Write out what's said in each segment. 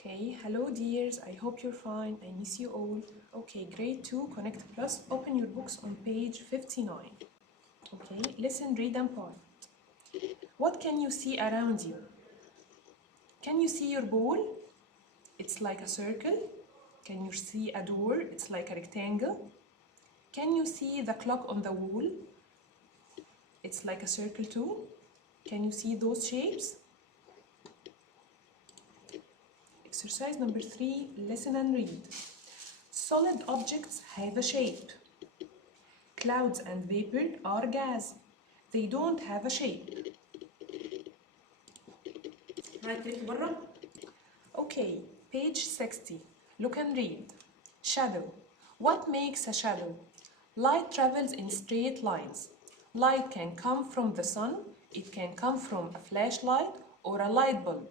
Okay, hello dears, I hope you're fine. I miss you all. Okay, grade 2, Connect Plus, open your books on page 59. Okay, listen, read and point. What can you see around you? Can you see your ball? It's like a circle. Can you see a door? It's like a rectangle. Can you see the clock on the wall? It's like a circle too. Can you see those shapes? Exercise number 3, listen and read. Solid objects have a shape. Clouds and vapor are gas. They don't have a shape. Okay, page 60. Look and read. Shadow. What makes a shadow? Light travels in straight lines. Light can come from the sun, it can come from a flashlight or a light bulb.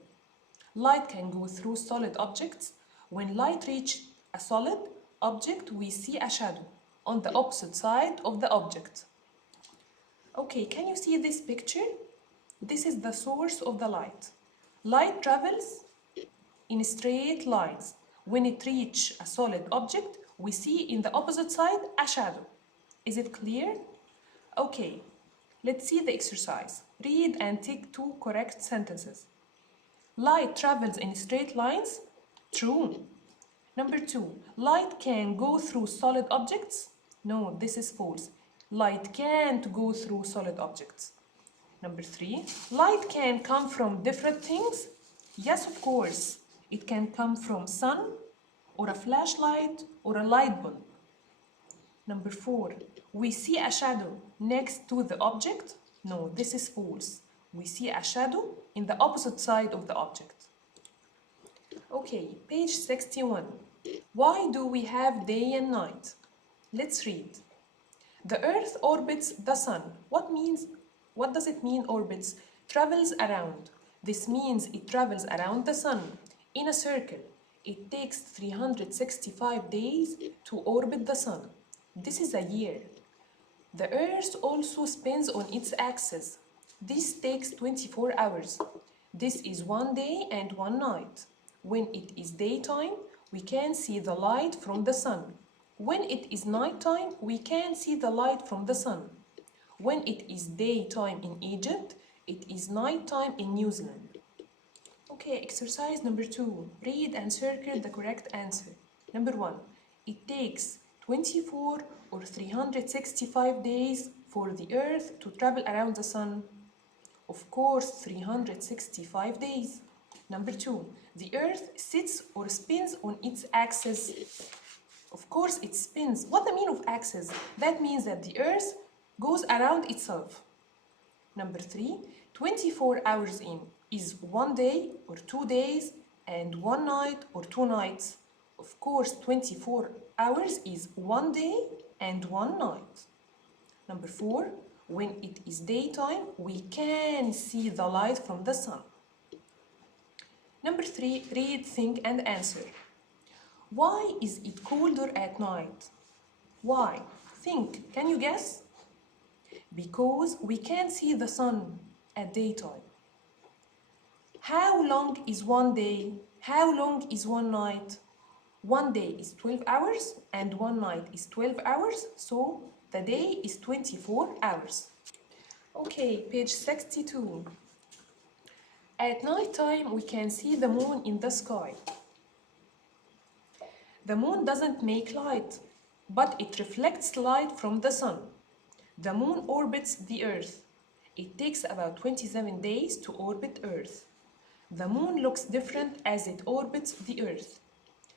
Light can go through solid objects. When light reaches a solid object, we see a shadow on the opposite side of the object. Okay, can you see this picture? This is the source of the light. Light travels in straight lines. When it reaches a solid object, we see in the opposite side a shadow. Is it clear? Okay, let's see the exercise. Read and take 2 correct sentences. Light travels in straight lines. True. Number 2, light can go through solid objects. No, this is false. Light can't go through solid objects. Number 3, light can come from different things. Yes, of course. It can come from sun or a flashlight or a light bulb. Number 4, we see a shadow next to the object. No, this is false. We see a shadow in the opposite side of the object. Okay, page 61. Why do we have day and night? Let's read. The Earth orbits the Sun. What does it mean orbits? Travels around. This means it travels around the Sun in a circle. It takes 365 days to orbit the Sun. This is a year. The Earth also spins on its axis. This takes 24 hours. This is one day and one night. When it is daytime, we can see the light from the sun. When it is nighttime, we can see the light from the sun. When it is daytime in Egypt, it is nighttime in New Zealand. Okay, exercise number 2. Read and circle the correct answer. Number 1. It takes 24 or 365 days for the Earth to travel around the sun. Of course, 365 days. Number 2. The Earth sits or spins on its axis. Of course, it spins. What the mean of axis? That means that the Earth goes around itself. Number 3. 24 hours in is one day or 2 days and one night or 2 nights. Of course, 24 hours is one day and one night. Number 4. When it is daytime, we can see the light from the sun. Number 3, read, think and answer. Why is it colder at night? Why? Think, can you guess? Because we can see the sun at daytime. How long is one day? How long is one night? One day is 12 hours and one night is 12 hours, so the day is 24 hours. Okay, page 62. At night time, we can see the moon in the sky. The moon doesn't make light, but it reflects light from the sun. The moon orbits the Earth. It takes about 27 days to orbit Earth. The moon looks different as it orbits the Earth.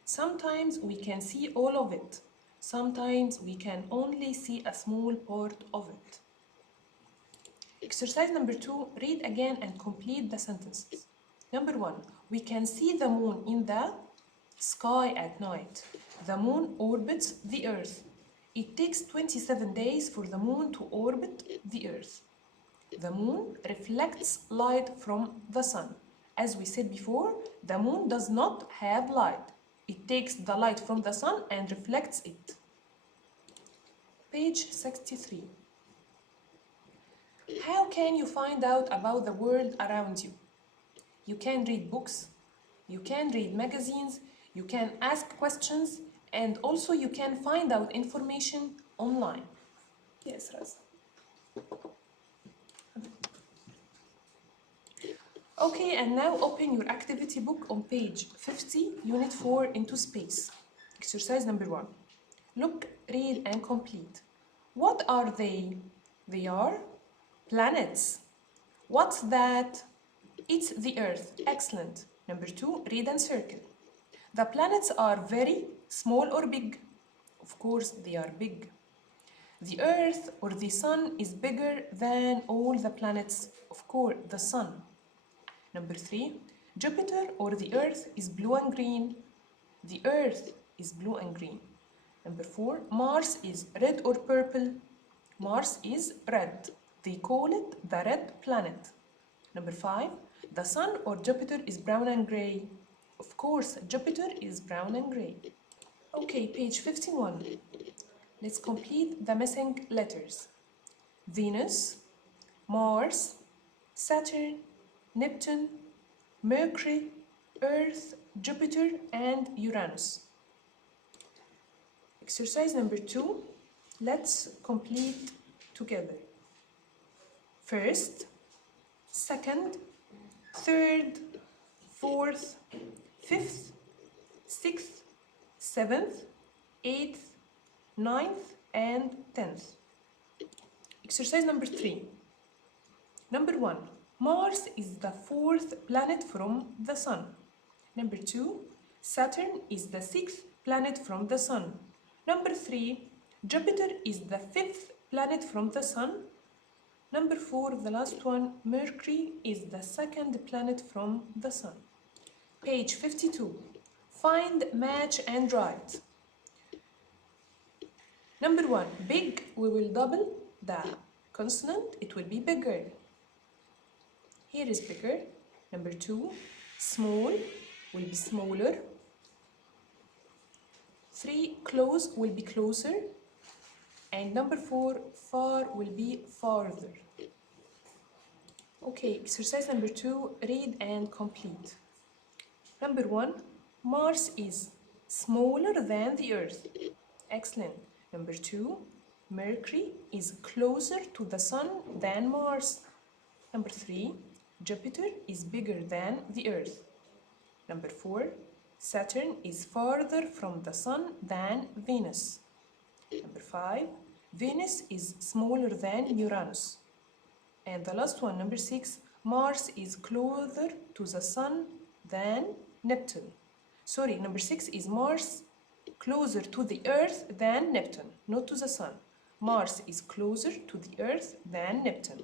Sometimes we can see all of it. Sometimes we can only see a small part of it. Exercise number 2, read again and complete the sentences. Number 1, we can see the moon in the sky at night. The moon orbits the Earth. It takes 27 days for the moon to orbit the Earth. The moon reflects light from the sun. As we said before, the moon does not have light. It takes the light from the sun and reflects it. Page 63. How can you find out about the world around you? You can read books, You can read magazines, you can ask questions, and also you can find out information online. Yes, Raz. Okay, and now open your activity book on page 50, Unit 4, Into Space. Exercise number 1. Look, read, and complete. What are they? They are planets. What's that? It's the Earth. Excellent. Number 2, read and circle. The planets are very small or big? Of course, they are big. The Earth or the Sun is bigger than all the planets. Of course, the Sun. Number 3, Jupiter or the Earth is blue and green. The Earth is blue and green. Number 4, Mars is red or purple. Mars is red. They call it the red planet. Number 5, the Sun or Jupiter is brown and gray. Of course, Jupiter is brown and gray. Okay, page 51. Let's complete the missing letters. Venus, Mars, Saturn, Neptune, Mercury, Earth, Jupiter, and Uranus. Exercise number 2. Let's complete together. First, second, third, fourth, fifth, sixth, seventh, eighth, ninth, and 10th. Exercise number 3. Number 1. Mars is the 4th planet from the Sun. Number 2. Saturn is the 6th planet from the Sun. Number 3. Jupiter is the 5th planet from the Sun. Number 4, the last one, Mercury is the 2nd planet from the Sun. Page 52. Find, match, and write. Number 1, big, we will double the consonant, it will be bigger. Here is bigger. Number 2, small will be smaller. 3, close will be closer. And number 4, far will be farther. Okay, exercise number 2, read and complete. Number 1, Mars is smaller than the Earth. Excellent. Number 2, Mercury is closer to the Sun than Mars. Number 3, Jupiter is bigger than the Earth. Number 4, Saturn is farther from the Sun than Venus. Number 5, Venus is smaller than Uranus. And the last one, number 6, Mars is closer to the Sun than Neptune. Sorry, number 6 is Mars closer to the Earth than Neptune, not to the Sun. Mars is closer to the Earth than Neptune.